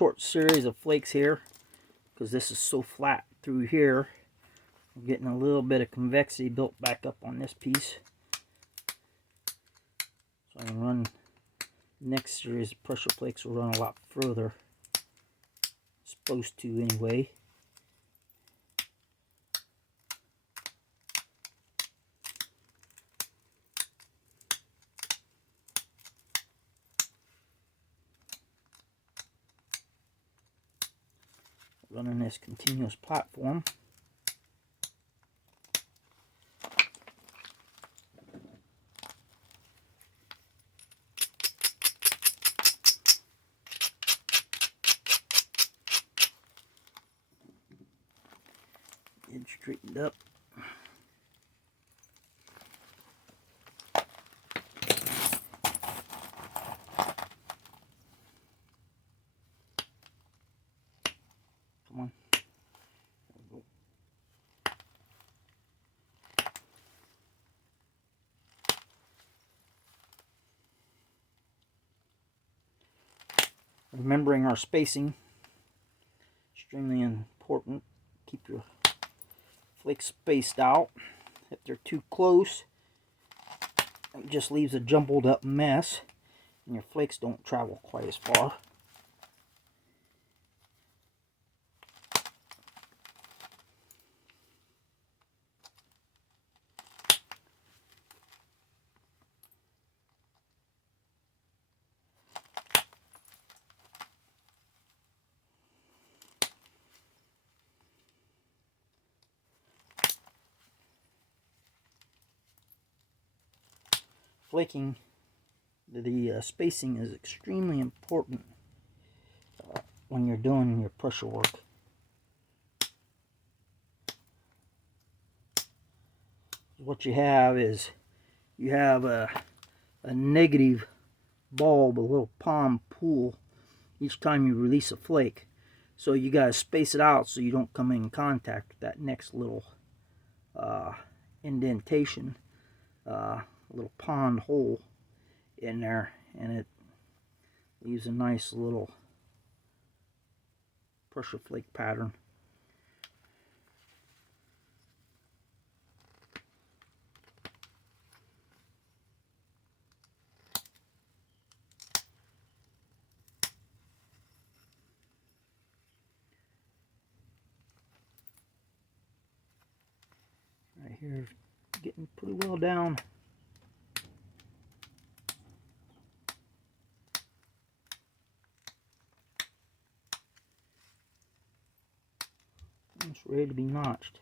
short series of flakes here because this is so flat through here. I'm getting a little bit of convexity built back up on this piece. So I can run the next series of pressure flakes will run a lot further. Supposed to anyway. Running this continuous platform. Edge straightened up. Come on. There we go. Remembering our spacing, extremely important. Keep your flakes spaced out. If they're too close, it just leaves a jumbled up mess and your flakes don't travel quite as far. Flaking, the spacing is extremely important when you're doing your pressure work. What you have is you have a negative bulb, a little palm pool each time you release a flake. So you got to space it out so you don't come in contact with that next little indentation. A little pond hole in there, and it leaves a nice little pressure flake pattern. Right here, getting pretty well down. It's ready to be notched.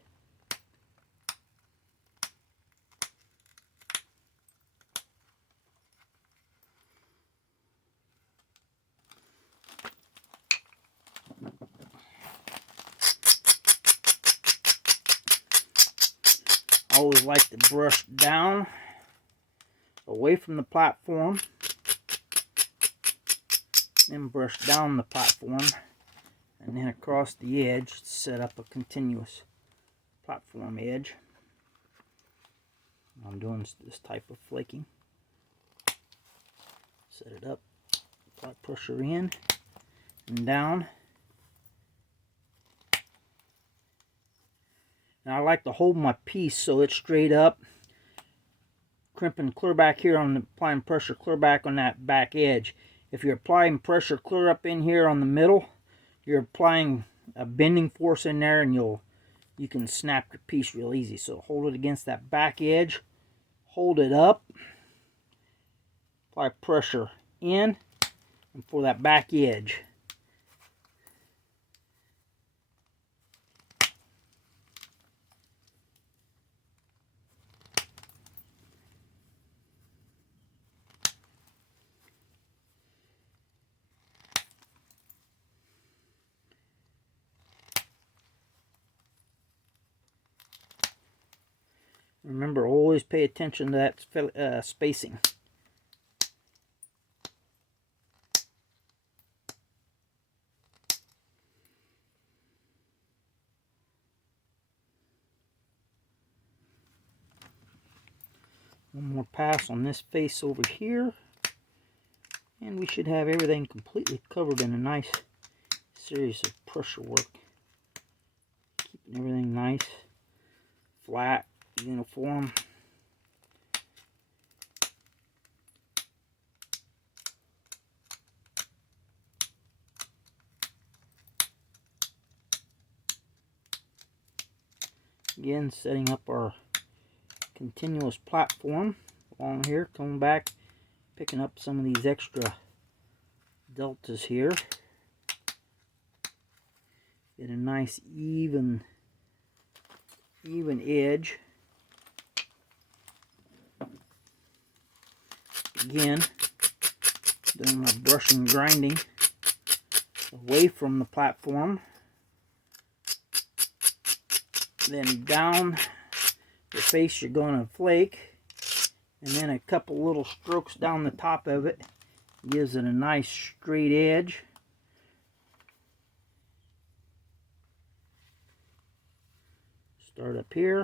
I always like to brush down away from the platform, then brush down the platform, and then across the edge to set up a continuous platform edge. I'm doing this type of flaking. Set it up, apply pressure in and down. And I like to hold my piece so it's straight up. Crimping clear back here on the applying pressure, clear back on that back edge. If you're applying pressure clear up in here on the middle, you're applying a bending force in there, and you can snap your piece real easy. So hold it against that back edge, hold it up, apply pressure in and for that back edge. Remember, always pay attention to that spacing. One more pass on this face over here, and we should have everything completely covered in a nice series of pressure work, keeping everything nice, flat, uniform. Again, setting up our continuous platform along here, coming back, picking up some of these extra deltas here. Get a nice even edge. Again, doing my brushing and grinding away from the platform. Then down the face you're going to flake, and then a couple little strokes down the top of it gives it a nice straight edge. Start up here.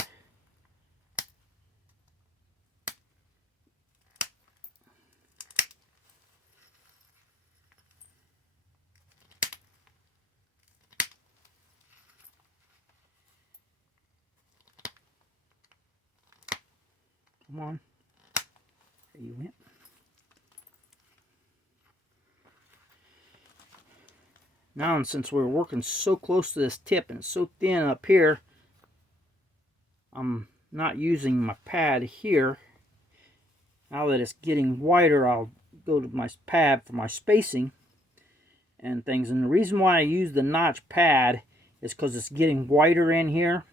Come on. There you went. Now, and since we're working so close to this tip and it's so thin up here, I'm not using my pad here. Now that it's getting wider, I'll go to my pad for my spacing and things. And the reason why I use the notch pad is because it's getting wider in here,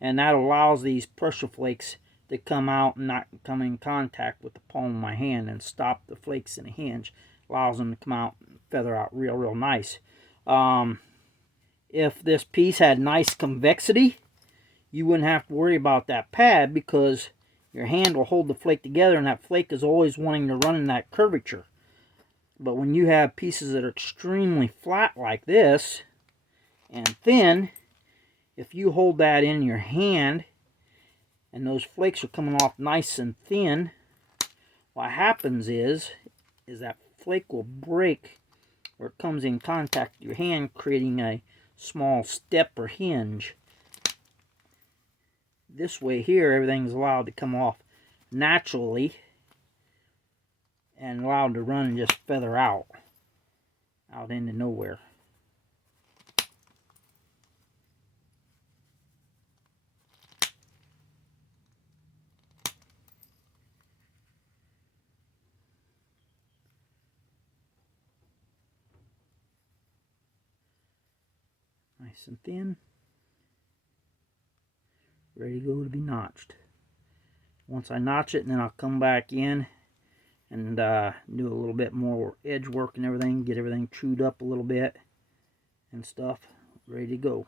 and that allows these pressure flakes to come out and not come in contact with the palm of my hand and stop the flakes in a hinge. Allows them to come out and feather out real nice. If this piece had nice convexity, you wouldn't have to worry about that pad, because your hand will hold the flake together, and that flake is always wanting to run in that curvature. But when you have pieces that are extremely flat like this and thin, if you hold that in your hand and those flakes are coming off nice and thin, what happens is that flake will break where it comes in contact with your hand, creating a small step or hinge. This way here, everything's allowed to come off naturally and allowed to run and just feather out into nowhere. Nice and thin. Ready to go to be notched. Once I notch it, and then I'll come back in and do a little bit more edge work and everything, get everything trued up a little bit and stuff. Ready to go.